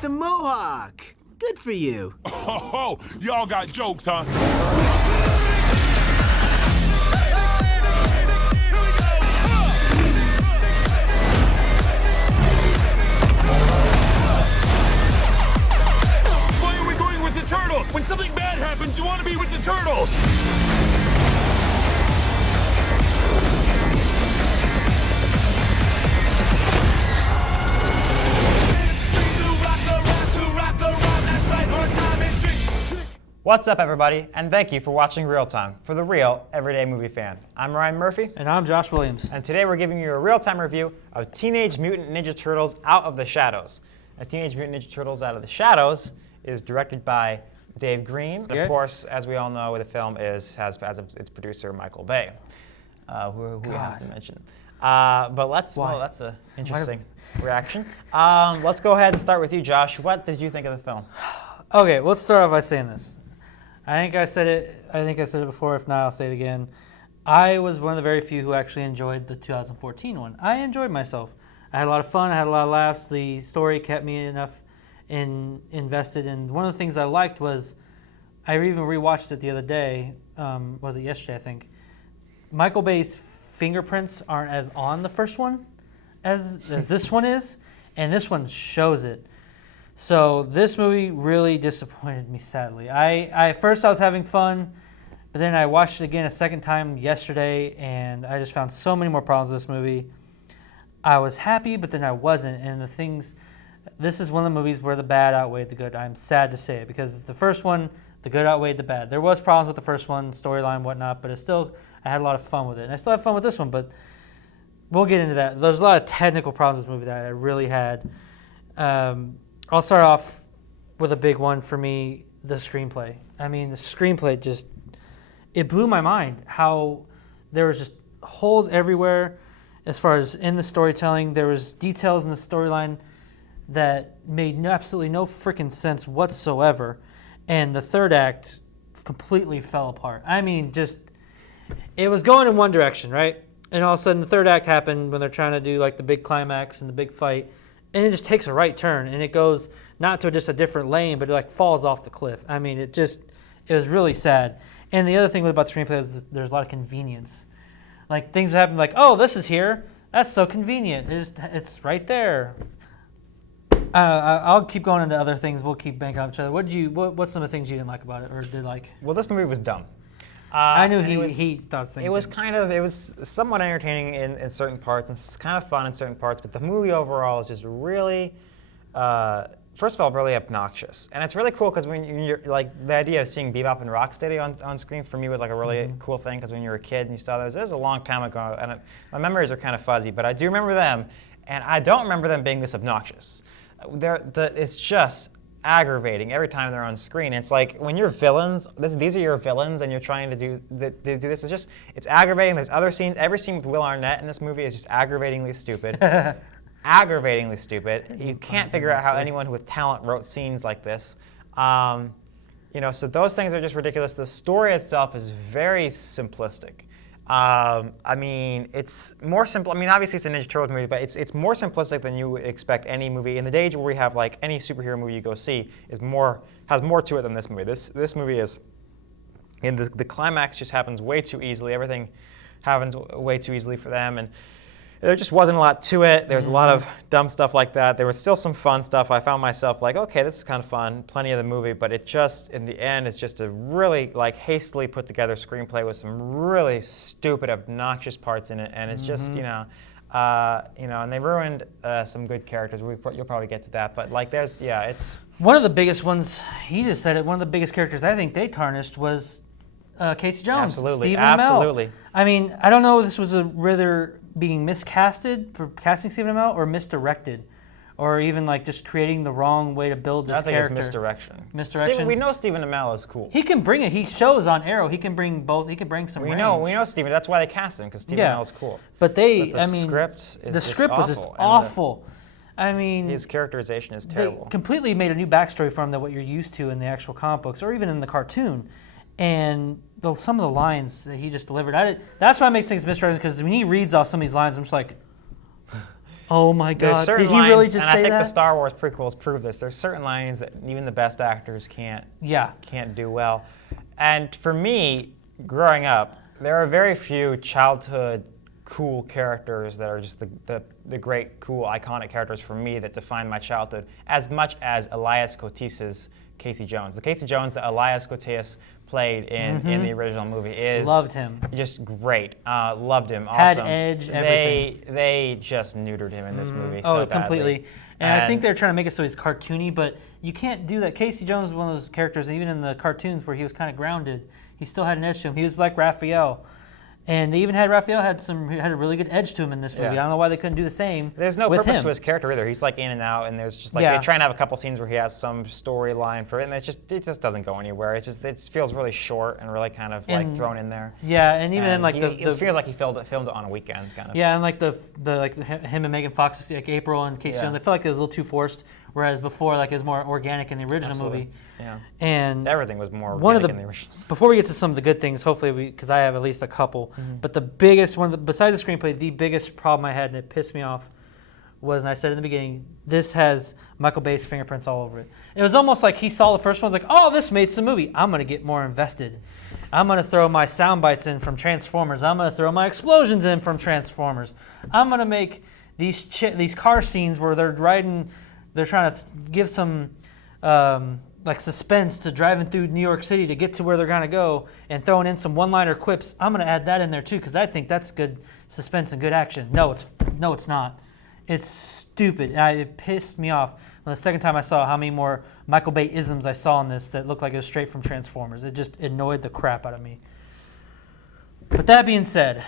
with the mohawk. Good for you. Oh, y'all got jokes, huh? Why are we going with the turtles? When something bad happens, you want to be with the turtles. What's up, everybody, and thank you for watching ReelTime for the real everyday movie fan. I'm Ryan Murphy. And I'm Josh Williams. And today we're giving you a real-time review of Teenage Mutant Ninja Turtles Out of the Shadows. Now, Teenage Mutant Ninja Turtles Out of the Shadows is directed by Dave Green. Of course, as we all know, the film has as its producer Michael Bay, who we have to mention. But that's an interesting reaction. Let's go ahead and start with you, Josh. What did you think of the film? Okay, let's start off by saying this. I think I said it before. If not, I'll say it again. I was one of the very few who actually enjoyed the 2014 one. I enjoyed myself. I had a lot of fun. I had a lot of laughs. The story kept me invested. And one of the things I liked was, I even rewatched it the other day. Was it yesterday? I think. Michael Bay's fingerprints aren't as on the first one as this one is, and this one shows it. So this movie really disappointed me, sadly. At first I was having fun, but then I watched it again a second time yesterday, and I just found so many more problems with this movie. I was happy, but then I wasn't. And this is one of the movies where the bad outweighed the good. I'm sad to say it, because the first one, the good outweighed the bad. There was problems with the first one, storyline, whatnot, but I had a lot of fun with it. And I still have fun with this one, but we'll get into that. There's a lot of technical problems with this movie that I really had. I'll start off with a big one for me, the screenplay. I mean, the screenplay it blew my mind how there was just holes everywhere as far as in the storytelling. There was details in the storyline that made absolutely no freaking sense whatsoever. And the third act completely fell apart. I mean, it was going in one direction, right? And all of a sudden the third act happened when they're trying to do like the big climax and the big fight. And it just takes a right turn, and it goes not to just a different lane, but it like falls off the cliff. I mean, it was really sad. And the other thing about the screenplay is there's a lot of convenience. Like things happen like, oh, this is here. That's so convenient. It's right there. I'll keep going into other things. We'll keep banking off each other. What's some of the things you didn't like about it or did like? Well, this movie was dumb. I knew he thought the same thing. It was somewhat entertaining in certain parts, and it's kind of fun in certain parts, but the movie overall is just really, first of all, really obnoxious. And it's really cool because when you're like, the idea of seeing Bebop and Rocksteady on screen for me was like a really cool thing, because when you were a kid and you saw those, it was a long time ago, and my memories are kind of fuzzy, but I do remember them, and I don't remember them being this obnoxious. It's just aggravating every time they're on screen. It's like when you're villains, these are your villains, and you're trying to do this. It's aggravating. There's other scenes. Every scene with Will Arnett in this movie is just aggravatingly stupid. Aggravatingly stupid. You can't figure out how anyone with talent wrote scenes like this. So those things are just ridiculous. The story itself is very simplistic. I mean, it's more simple. I mean, obviously it's a Ninja Turtles movie, but it's more simplistic than you would expect any movie. In the age where we have like any superhero movie you go see has more to it than this movie. This movie is, and the climax just happens way too easily. Everything happens way too easily for them, and there just wasn't a lot to it. There's a lot of dumb stuff like that. There was still some fun stuff. I found myself like, okay, this is kind of fun. Plenty of the movie, but it just, in the end, it's just a really like hastily put together screenplay with some really stupid, obnoxious parts in it, and it's just, and they ruined some good characters. You'll probably get to that, but like, it's one of the biggest ones. He just said it. One of the biggest characters I think they tarnished was Casey Jones. Absolutely, Stephen absolutely. Amell. I mean, I don't know if this was rather being miscasted for casting Stephen Amell or misdirected, or even like just creating the wrong way to build this character. I think it's misdirection. We know Stephen Amell is cool. He can bring it. He shows on Arrow. He can bring both. He can bring some range. We know Stephen. That's why they cast him, because Stephen Amell is cool. But the script was just awful. I mean, his characterization is terrible. They completely made a new backstory for him than what you're used to in the actual comic books or even in the cartoon. And some of the lines that he just delivered, that's why it makes things misdirected, because when he reads off some of these lines, I'm just like, Oh my There's God! certain Did he really lines, just and say I think that? the Star Wars prequels prove this. There's certain lines that even the best actors can't do well. And for me, growing up, there are very few childhood cool characters that are just the great, cool, iconic characters for me that define my childhood, as much as Elias Koteas's Casey Jones. The Casey Jones that Elias Koteas played in the original movie is Loved him. Just great. Loved him. Had Awesome. edge, everything. They just neutered him in this movie Oh, so badly. completely. And I think they're trying to make it so he's cartoony, but you can't do that. Casey Jones is one of those characters, even in the cartoons where he was kind of grounded, he still had an edge to him. He was like Raphael. And they even had Raphael had a really good edge to him in this movie. Yeah. I don't know why they couldn't do the same. There's no with purpose him. to his character either. He's like in and out, and there's just like Yeah. they try and have a couple scenes where he has some storyline for it, and it just doesn't go anywhere. It feels really short and really kind of like thrown in there. Yeah, and even in And like it feels like he filmed it on a weekend kind of. Yeah, and like the him and Megan Fox, like April and Casey Yeah. Jones, I felt like it was a little too forced. Whereas before, like it was more organic in the original Absolutely. movie. Yeah. And Everything was more one of organic the in the original. before we get to some of the good things, hopefully because I have at least a couple. But the biggest one, besides the screenplay, the biggest problem I had, and it pissed me off, was, and I said in the beginning, this has Michael Bay's fingerprints all over it. It was almost like he saw the first one, was like, oh, this made some movie. I'm gonna get more invested. I'm gonna throw my sound bites in from Transformers. I'm gonna throw my explosions in from Transformers. I'm gonna make these car scenes where they're riding. They're trying to give some like suspense to driving through New York City to get to where they're gonna go, and throwing in some one-liner quips. I'm gonna add that in there too because I think that's good suspense and good action. No, it's not. It's stupid. It pissed me off. And the second time I saw how many more Michael Bay isms I saw in this that looked like it was straight from Transformers. It just annoyed the crap out of me. But that being said,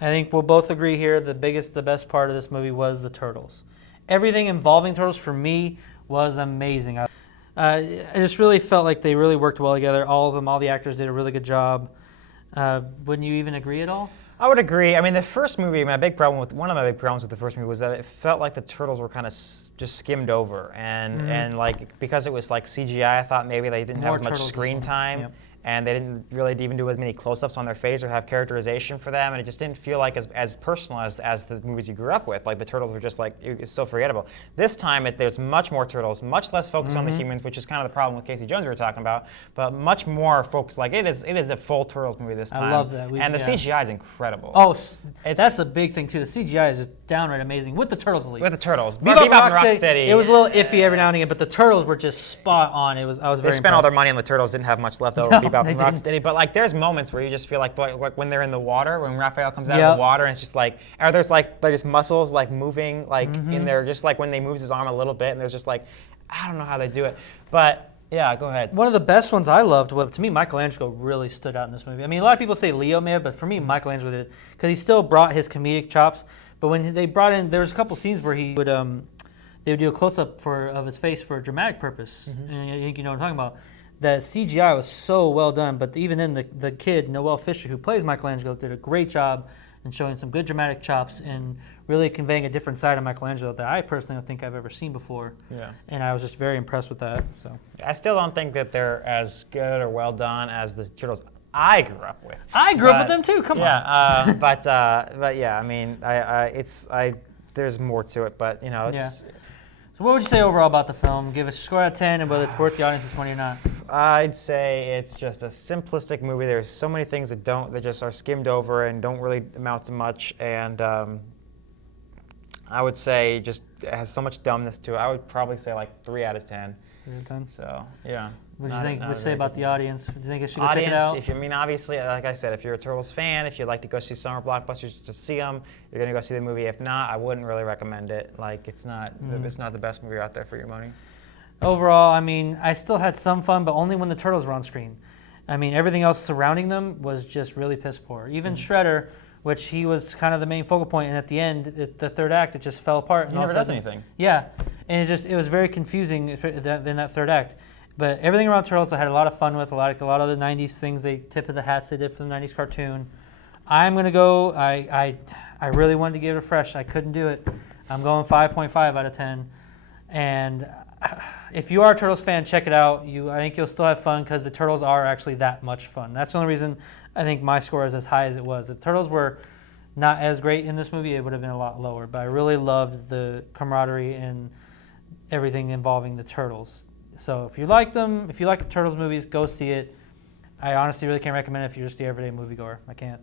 I think we'll both agree here the best part of this movie was the turtles. Everything involving turtles for me was amazing. I just really felt like they really worked well together. All of them, all the actors did a really good job. Wouldn't you even agree at all? I would agree. I mean, the first movie, one of my big problems with the first movie was that it felt like the turtles were kind of just skimmed over, and like because it was like CGI, I thought maybe they didn't have as much screen time. Yep. And they didn't really even do as many close-ups on their face or have characterization for them, and it just didn't feel like as personal as the movies you grew up with. Like the turtles were just like it's so forgettable. This time there's much more turtles, much less focus on the humans, which is kind of the problem with Casey Jones we were talking about, but much more focus. Like it is a full turtles movie this time. I love that. And the CGI is incredible. Oh, that's a big thing too. The CGI is just downright amazing with the turtles at least. With the turtles, Bebop and Rocksteady. It was a little iffy every now and again, but the turtles were just spot on. I was very They spent all their impressed. money on the turtles, didn't have much left over. No, Bebop they and didn't. Rocksteady, but like there's moments where you just feel like when they're in the water, when Raphael comes out of the water, and it's just like, are there's like there's muscles like moving like in there, just like when they moves his arm a little bit, and there's just like, I don't know how they do it, but yeah, go ahead. One of the best ones I loved, to me, Michelangelo really stood out in this movie. I mean, a lot of people say Leo may have, but for me, Michelangelo did, because he still brought his comedic chops. But when they brought in, there was a couple scenes where he would, they would do a close-up of his face for a dramatic purpose. And I think you know what I'm talking about. The CGI was so well done, but even then, the kid, Noel Fisher, who plays Michelangelo, did a great job in showing some good dramatic chops and really conveying a different side of Michelangelo that I personally don't think I've ever seen before. Yeah. And I was just very impressed with that. So I still don't think that they're as good or well done as the turtles I grew up with. I grew up with them too. Come on. Yeah, but yeah, I mean, there's more to it, but you know, it's. Yeah. So what would you say overall about the film? Give us a score out of 10 and whether it's worth the audience's money or not. I'd say it's just a simplistic movie. There's so many things that just are skimmed over and don't really amount to much, and I would say just it has so much dumbness to it. I would probably say like 3 out of 10. 3 out of 10. So yeah. What do you think? What do you say about the audience? Do you think it should go check it out? If you mean obviously, like I said, if you're a Turtles fan, if you'd like to go see summer blockbusters to see them, you're gonna go see the movie. If not, I wouldn't really recommend it. Like it's not the best movie out there for your money. Overall, I mean, I still had some fun, but only when the turtles were on screen. I mean, everything else surrounding them was just really piss poor. Even Shredder, which he was kind of the main focal point, and at the end, the third act, it just fell apart. He never does anything. Yeah, and it was very confusing in that third act. But everything around Turtles I had a lot of fun with, a lot of the 90s things, tip of the hats they did for the 90s cartoon. I'm going to go, I really wanted to give it a fresh. I couldn't do it. I'm going 5.5 out of 10. And if you are a Turtles fan, check it out. I think you'll still have fun because the Turtles are actually that much fun. That's the only reason I think my score is as high as it was. The Turtles were not as great in this movie, it would have been a lot lower. But I really loved the camaraderie and everything involving the turtles. So if you like them, if you like the Turtles movies, go see it. I honestly really can't recommend it if you're just the everyday moviegoer. I can't.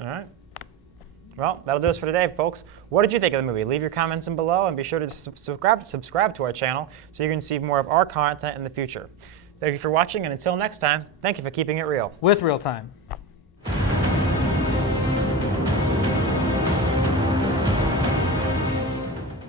All right. Well, that'll do us for today, folks. What did you think of the movie? Leave your comments in below and be sure to subscribe to our channel so you can see more of our content in the future. Thank you for watching, and until next time, thank you for keeping it real. With ReelTime.